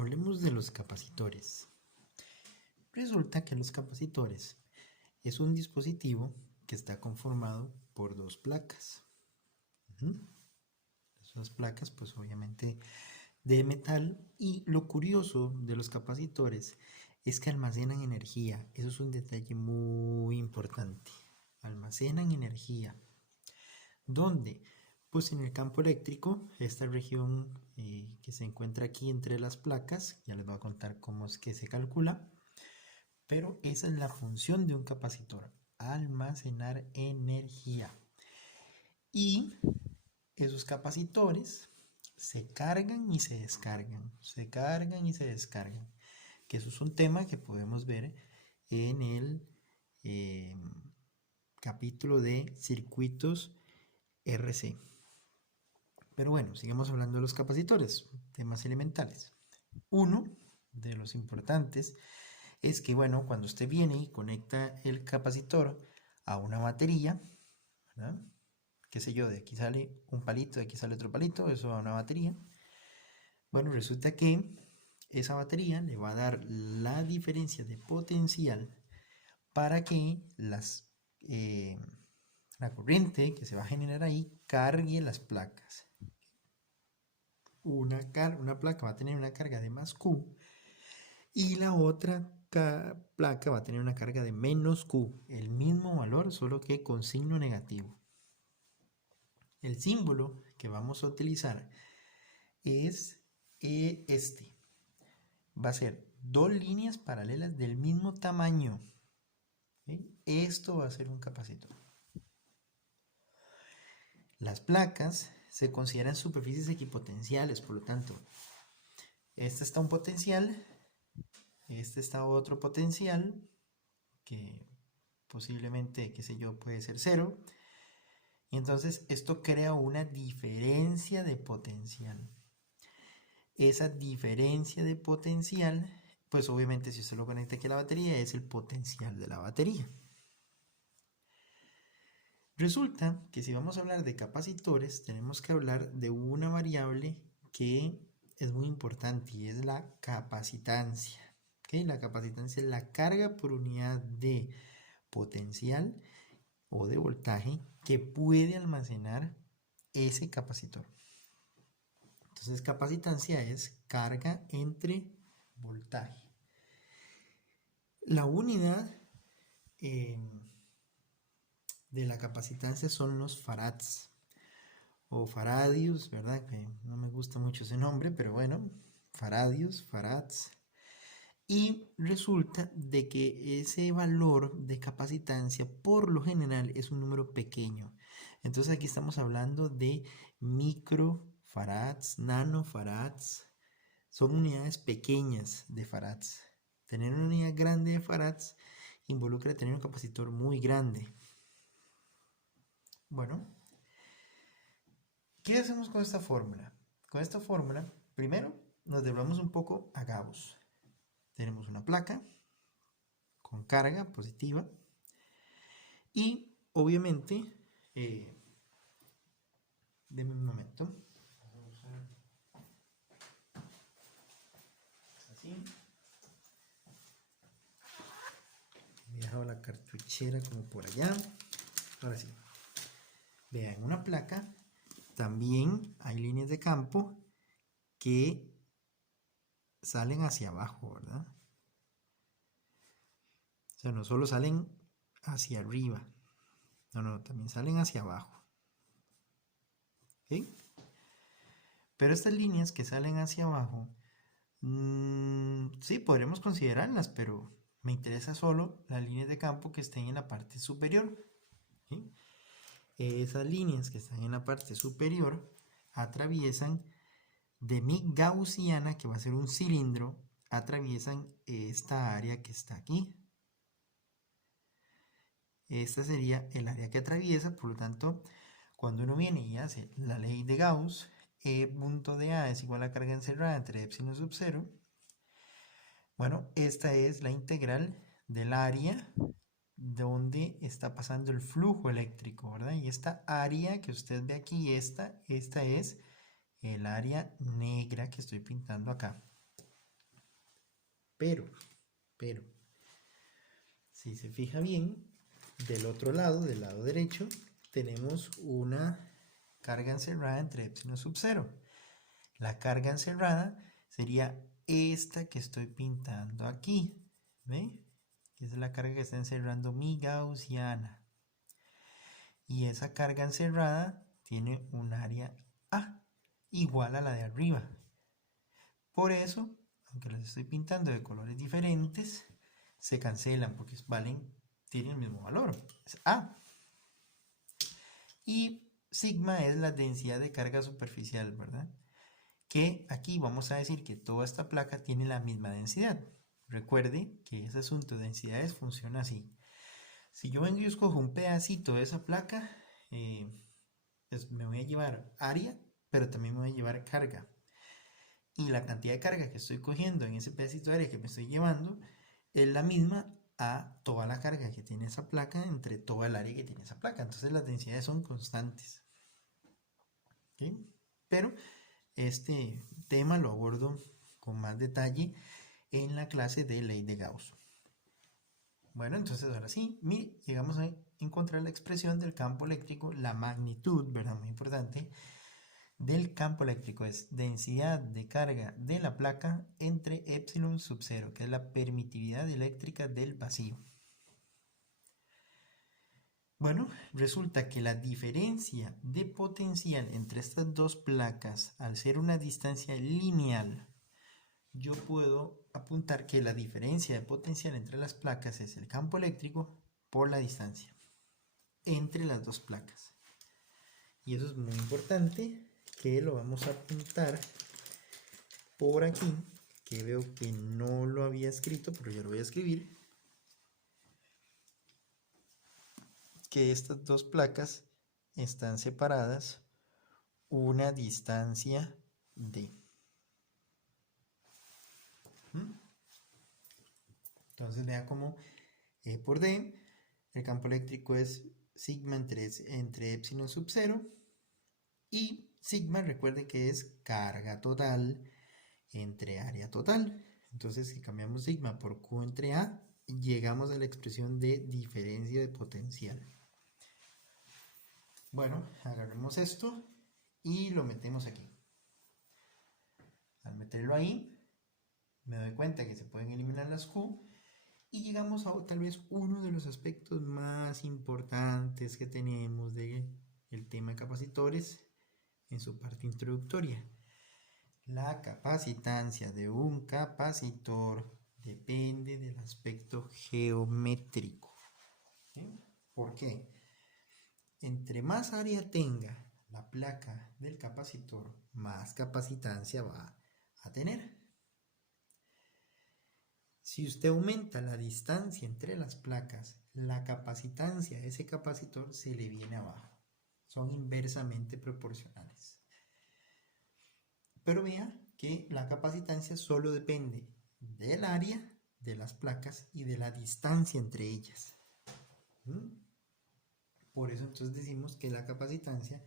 Hablemos de los capacitores. Resulta que los capacitores es un dispositivo que está conformado por dos placas. Esas placas, pues obviamente de metal, y lo curioso de los capacitores es que almacenan energía. Eso es un detalle muy importante. Almacenan energía. ¿Dónde? Pues en el campo eléctrico, esta región que se encuentra aquí entre las placas. Ya les voy a contar cómo es que se calcula, pero esa es la función de un capacitor: almacenar energía. Y esos capacitores se cargan y se descargan, se cargan y se descargan, que eso es un tema que podemos ver en el capítulo de circuitos RC. Pero bueno, sigamos hablando de los capacitores, temas elementales. Uno de los importantes es que, bueno, cuando usted viene y conecta el capacitor a una batería, ¿verdad? Qué sé yo, de aquí sale un palito, de aquí sale otro palito, eso a una batería. Bueno, resulta que esa batería le va a dar la diferencia de potencial para que la corriente que se va a generar ahí cargue las placas. Una placa va a tener una carga de más Q y la otra placa va a tener una carga de menos Q, el mismo valor, solo que con signo negativo. El símbolo que vamos a utilizar es este. Va a ser dos líneas paralelas del mismo tamaño. ¿Sí? Esto va a ser un capacitor. Las placas se consideran superficies equipotenciales, por lo tanto, este está un potencial, este está otro potencial, que posiblemente, qué sé yo, puede ser 0. Y entonces esto crea una diferencia de potencial. Esa diferencia de potencial, pues obviamente si usted lo conecta aquí a la batería, es el potencial de la batería. Resulta que si vamos a hablar de capacitores, tenemos que hablar de una variable que es muy importante y es la capacitancia. ¿Okay? La capacitancia es la carga por unidad de potencial o de voltaje que puede almacenar ese capacitor. Entonces, capacitancia es carga entre voltaje. La unidad de la capacitancia son los farads o faradios, ¿verdad? Que no me gusta mucho ese nombre, pero bueno, faradios, farads. Y resulta de que ese valor de capacitancia por lo general es un número pequeño. Entonces aquí estamos hablando de microfarads, nanofarads. Son unidades pequeñas de farads. Tener una unidad grande de farads involucra tener un capacitor muy grande. Bueno, ¿qué hacemos con esta fórmula? Con esta fórmula, primero nos devolvemos un poco a Gauss. Tenemos una placa con carga positiva y obviamente, denme un momento. Así. He dejado la cartuchera como por allá. Ahora sí. Vean, en una placa también hay líneas de campo que salen hacia abajo, ¿verdad? O sea, no solo salen hacia arriba, no, también salen hacia abajo. ¿Ok? Pero estas líneas que salen hacia abajo, sí, podremos considerarlas, pero me interesa solo las líneas de campo que estén en la parte superior. ¿Sí? Esas líneas que están en la parte superior atraviesan de mi gaussiana, que va a ser un cilindro, atraviesan esta área que está aquí. Esta sería el área que atraviesa, por lo tanto, cuando uno viene y hace la ley de Gauss, E punto de A es igual a carga encerrada entre epsilon sub 0. Bueno, esta es la integral del área donde está pasando el flujo eléctrico, ¿verdad? Y esta área que usted ve aquí, esta es el área negra que estoy pintando acá. pero, si se fija bien, del otro lado, del lado derecho, tenemos una carga encerrada entre epsilon sub 0. La carga encerrada sería esta que estoy pintando aquí. ¿Ve? Esa es la carga que está encerrando mi gaussiana. Y esa carga encerrada tiene un área A igual a la de arriba. Por eso, aunque las estoy pintando de colores diferentes, se cancelan porque tienen el mismo valor. Es A. Y sigma es la densidad de carga superficial, ¿verdad? Que aquí vamos a decir que toda esta placa tiene la misma densidad. Recuerde que ese asunto de densidades funciona así. Si yo vengo y escojo un pedacito de esa placa, me voy a llevar área, pero también me voy a llevar carga. Y la cantidad de carga que estoy cogiendo en ese pedacito de área que me estoy llevando es la misma a toda la carga que tiene esa placa entre toda el área que tiene esa placa. Entonces las densidades son constantes. ¿Okay? Pero este tema lo abordo con más detalle en la clase de ley de Gauss. Bueno, entonces ahora sí, mire, llegamos a encontrar la expresión del campo eléctrico, la magnitud, ¿verdad? Muy importante, del campo eléctrico es densidad de carga de la placa entre epsilon sub 0, que es la permitividad eléctrica del vacío. Bueno, resulta que la diferencia de potencial entre estas dos placas, al ser una distancia lineal, yo puedo apuntar que la diferencia de potencial entre las placas es el campo eléctrico por la distancia entre las dos placas. Y eso es muy importante, que lo vamos a apuntar por aquí, que veo que no lo había escrito, pero ya lo voy a escribir. Que estas dos placas están separadas una distancia d. Entonces vea como E por D, el campo eléctrico es sigma entre epsilon sub 0 y sigma, recuerde que es carga total entre área total. Entonces si cambiamos sigma por Q entre A, llegamos a la expresión de diferencia de potencial. Bueno, agarremos esto y lo metemos aquí. Al meterlo ahí, me doy cuenta que se pueden eliminar las Q y llegamos a tal vez uno de los aspectos más importantes que tenemos del tema de capacitores en su parte introductoria. La capacitancia de un capacitor depende del aspecto geométrico. ¿Sí? ¿Por qué? Entre más área tenga la placa del capacitor, más capacitancia va a tener. Si usted aumenta la distancia entre las placas, la capacitancia de ese capacitor se le viene abajo. Son inversamente proporcionales. Pero vea que la capacitancia solo depende del área de las placas y de la distancia entre ellas. Por eso entonces decimos que la capacitancia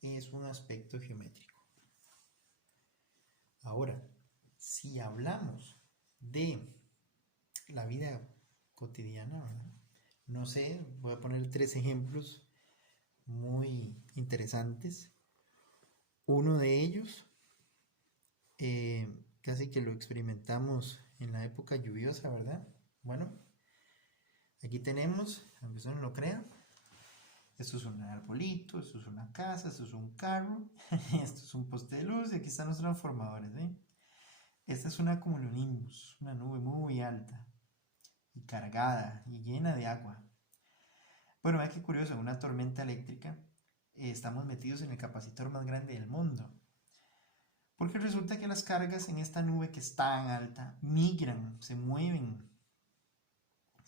es un aspecto geométrico. Ahora, si hablamos de la vida cotidiana, ¿verdad? No sé, voy a poner 3 ejemplos muy interesantes. Uno de ellos, casi que lo experimentamos en la época lluviosa, ¿verdad? Bueno, aquí tenemos, aunque usted no lo crea, esto es un arbolito, esto es una casa, esto es un carro, esto es un poste de luz y aquí están los transformadores, ¿eh? Esta es una cumulonimbus, una nube muy alta y cargada y llena de agua. Bueno, vea qué curioso, en una tormenta eléctrica estamos metidos en el capacitor más grande del mundo. Porque resulta que las cargas en esta nube que es tan alta migran, se mueven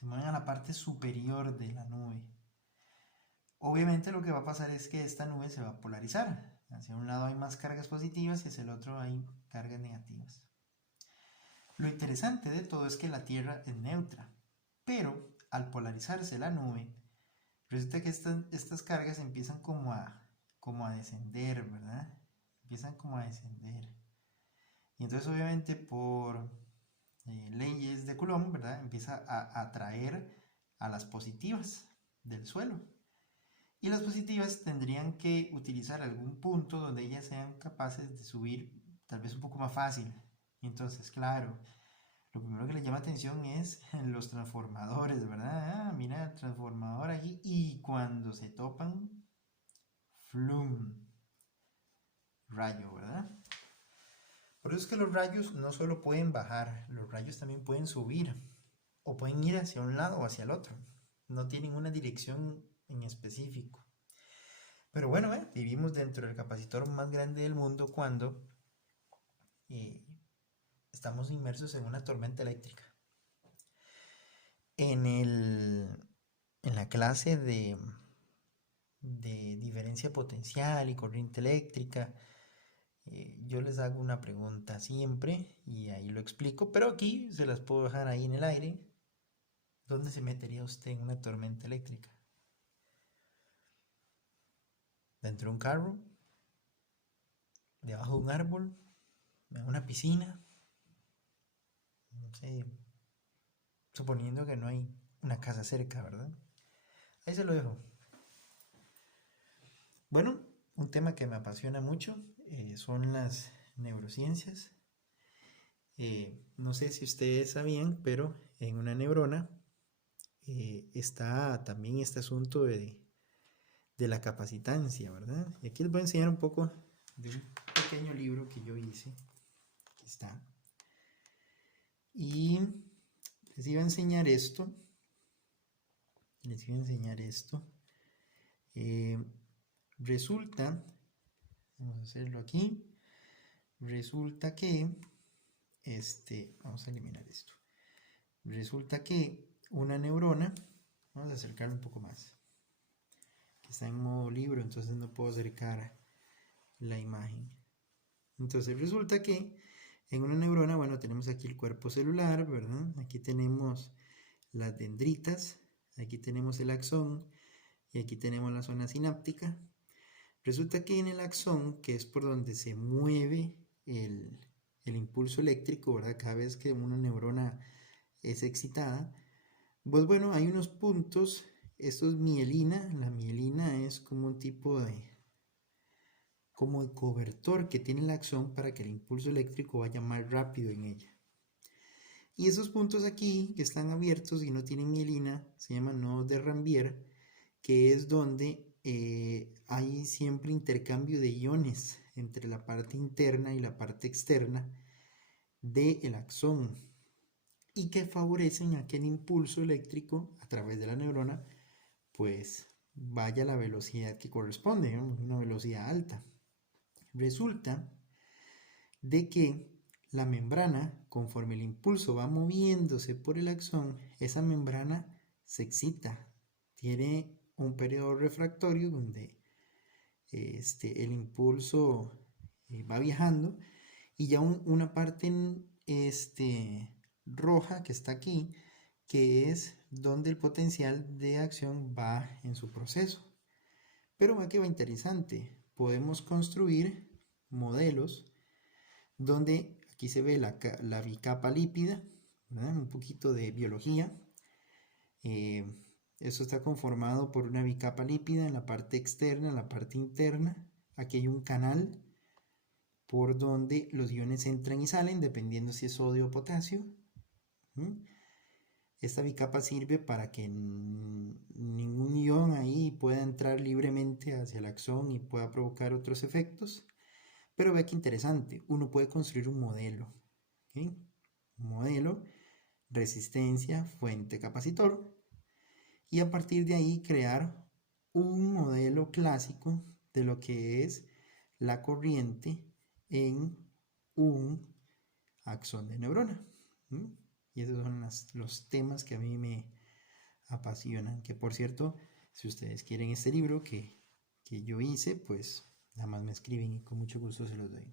a la parte superior de la nube. Obviamente lo que va a pasar es que esta nube se va a polarizar. Hacia un lado hay más cargas positivas y hacia el otro hay cargas negativas. Lo interesante de todo es que la Tierra es neutra, pero al polarizarse la nube, resulta que estas cargas empiezan como a descender, ¿verdad? Empiezan como a descender. Y entonces obviamente por leyes de Coulomb, ¿verdad? Empieza a atraer a las positivas del suelo. Y las positivas tendrían que utilizar algún punto donde ellas sean capaces de subir tal vez un poco más fácil. Y entonces, claro, lo primero que les llama atención es los transformadores, ¿verdad? Ah, mira el transformador aquí. Y cuando se topan, flum, rayo, ¿verdad? Por eso es que los rayos no solo pueden bajar, los rayos también pueden subir o pueden ir hacia un lado o hacia el otro. No tienen una dirección en específico. Pero bueno, vivimos dentro del capacitor más grande del mundo cuando eh, estamos inmersos en una tormenta eléctrica. En la clase de diferencia potencial y corriente eléctrica, yo les hago una pregunta siempre y ahí lo explico, pero aquí se las puedo dejar ahí en el aire. ¿Dónde se metería usted en una tormenta eléctrica? ¿Dentro de un carro? ¿Debajo de un árbol? ¿En una piscina? No sé, suponiendo que no hay una casa cerca, ¿verdad? Ahí se lo dejo. Bueno, un tema que me apasiona mucho son las neurociencias. No sé si ustedes sabían, pero en una neurona está también este asunto de la capacitancia, ¿verdad? Y aquí les voy a enseñar un poco de un pequeño libro que yo hice. Aquí está. Y les iba a enseñar esto. Resulta, vamos a hacerlo aquí. Resulta que, vamos a eliminar esto. Resulta que una neurona, vamos a acercarlo un poco más, que está en modo libro, entonces no puedo acercar la imagen. Entonces resulta que en una neurona, bueno, tenemos aquí el cuerpo celular, ¿verdad? Aquí tenemos las dendritas, aquí tenemos el axón y aquí tenemos la zona sináptica. Resulta que en el axón, que es por donde se mueve el impulso eléctrico, ¿verdad? Cada vez que una neurona es excitada, pues bueno, hay unos puntos, esto es mielina, la mielina es como un tipo como de cobertor que tiene el axón para que el impulso eléctrico vaya más rápido en ella. Y esos puntos aquí que están abiertos y no tienen mielina se llaman nodos de Ranvier, que es donde hay siempre intercambio de iones entre la parte interna y la parte externa del axón y que favorecen a que el impulso eléctrico a través de la neurona pues vaya a la velocidad que corresponde, digamos, una velocidad alta. Resulta de que la membrana, conforme el impulso va moviéndose por el axón, esa membrana se excita, tiene un periodo refractorio donde el impulso va viajando y ya una parte roja que está aquí, que es donde el potencial de acción va en su proceso. Pero va que va interesante, podemos construir modelos donde aquí se ve la bicapa lípida, ¿verdad? Un poquito de biología. Eso está conformado por una bicapa lípida en la parte externa, en la parte interna. Aquí hay un canal por donde los iones entran y salen, dependiendo si es sodio o potasio. Esta bicapa sirve para que ningún ion ahí pueda entrar libremente hacia el axón y pueda provocar otros efectos. Pero vea que interesante, uno puede construir un modelo. ¿Okay? Un modelo, resistencia, fuente, capacitor. Y a partir de ahí crear un modelo clásico de lo que es la corriente en un axón de neurona. Y esos son los temas que a mí me apasionan. Que por cierto, si ustedes quieren este libro que yo hice, pues nada más me escriben y con mucho gusto se los doy.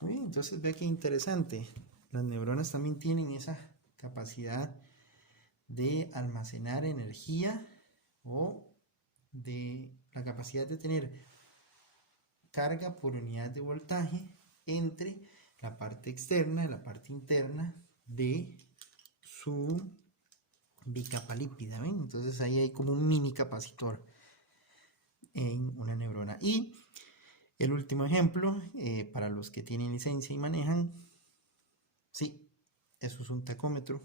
Muy bien, entonces ve que interesante. Las neuronas también tienen esa capacidad de almacenar energía o de la capacidad de tener carga por unidad de voltaje entre la parte externa y la parte interna de su bicapa lípida, ¿ven? Entonces ahí hay como un mini capacitor en una neurona. Y el último ejemplo, para los que tienen licencia y manejan, sí, eso es un tacómetro.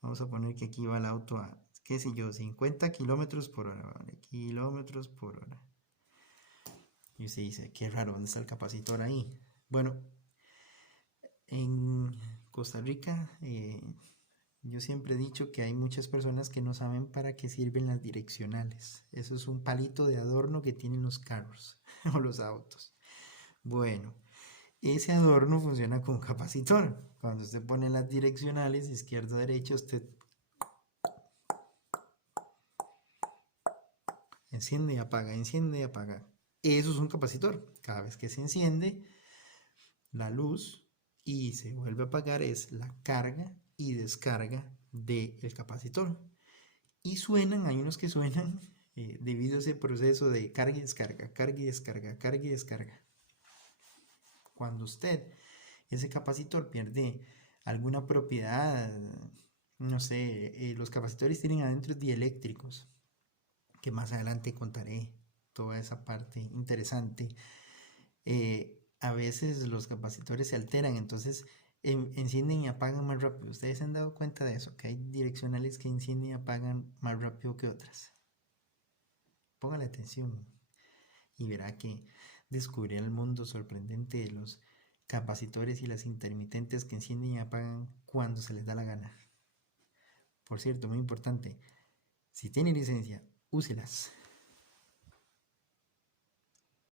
Vamos a poner que aquí va el auto a, qué sé yo, 50 kilómetros por hora, ¿vale? Kilómetros por hora. Y usted dice, qué raro, ¿dónde está el capacitor ahí? Bueno, en Costa Rica, yo siempre he dicho que hay muchas personas que no saben para qué sirven las direccionales. Eso es un palito de adorno que tienen los carros o los autos. Bueno, ese adorno funciona con capacitor. Cuando usted pone las direccionales, izquierda, derecha, usted enciende y apaga, enciende y apaga. Eso es un capacitor. Cada vez que se enciende la luz y se vuelve a apagar es la carga y descarga del capacitor. Y suenan, hay unos que suenan debido a ese proceso de carga y descarga, carga y descarga, carga y descarga. Cuando usted, ese capacitor, pierde alguna propiedad, no sé, los capacitores tienen adentro dieléctricos, que más adelante contaré toda esa parte interesante. A veces los capacitores se alteran, entonces encienden y apagan más rápido. Ustedes se han dado cuenta de eso, que hay direccionales que encienden y apagan más rápido que otras. Póngale atención y verá que descubrirá el mundo sorprendente de los capacitores y las intermitentes que encienden y apagan cuando se les da la gana. Por cierto, muy importante, si tienen licencia, úselas.